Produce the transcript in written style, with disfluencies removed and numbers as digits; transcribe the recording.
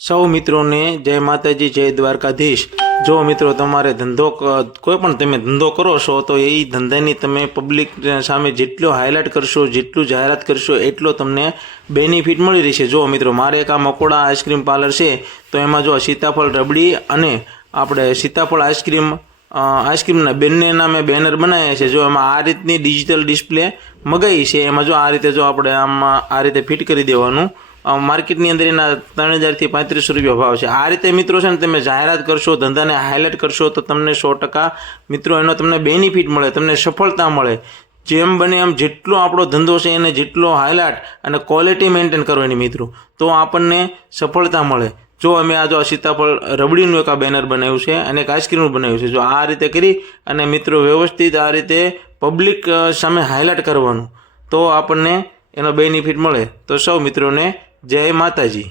સૌ મિત્રોને જય માતાજી, જય દ્વારકાધીશ। જો મિત્રો તમારે ધંધો કોઈ પણ તમે ધંધો કરો છો તો એ ધંધાની તમે પબ્લિક સામે જેટલો હાઇલાઇટ કરશો, જેટલું જાહેરાત કરશો એટલો તમને બેનિફિટ મળી રહેશે। જો મિત્રો મારે એક આ મકોડા આઈસ્ક્રીમ પાર્લર છે તો એમાં જો સીતાફળ રબડી અને આપણે સીતાફળ આઈસ્ક્રીમના બંનેના મેં બેનર બનાવ્યા છે। જો એમાં આ રીતની ડિજિટલ ડિસ્પ્લે મગાવી છે। એમાં જો આ રીતે જો આપણે આમાં આ રીતે ફિટ કરી દેવાનું। માર્કેટની અંદર એના 3000 થી 3500 રૂપિયા ભાવ છે। આ રીતે મિત્રો છે ને તમે જાહેરાત કરશો, ધંધાને હાઇલાઇટ કરશો તો તમને 100% મિત્રો એનો તમને બેનિફિટ મળે, તમને સફળતા મળે। જેમ બને એમ જેટલો આપણો ધંધો છે એને જેટલો હાઇલાઇટ અને ક્વોલિટી મેન્ટેન કરવાની મિત્રો તો આપણને સફળતા મળે। જો અમે આ જો સીતાફળ રબડીનું એક આ બેનર બનાવ્યું છે અને એક આઈસ્ક્રીમનું બનાવ્યું છે। જો આ રીતે કરી અને મિત્રો વ્યવસ્થિત આ રીતે પબ્લિક સામે હાઇલાઇટ કરવાનું તો આપણને એનો બેનિફિટ મળે। તો સૌ મિત્રોને જય માતાજી।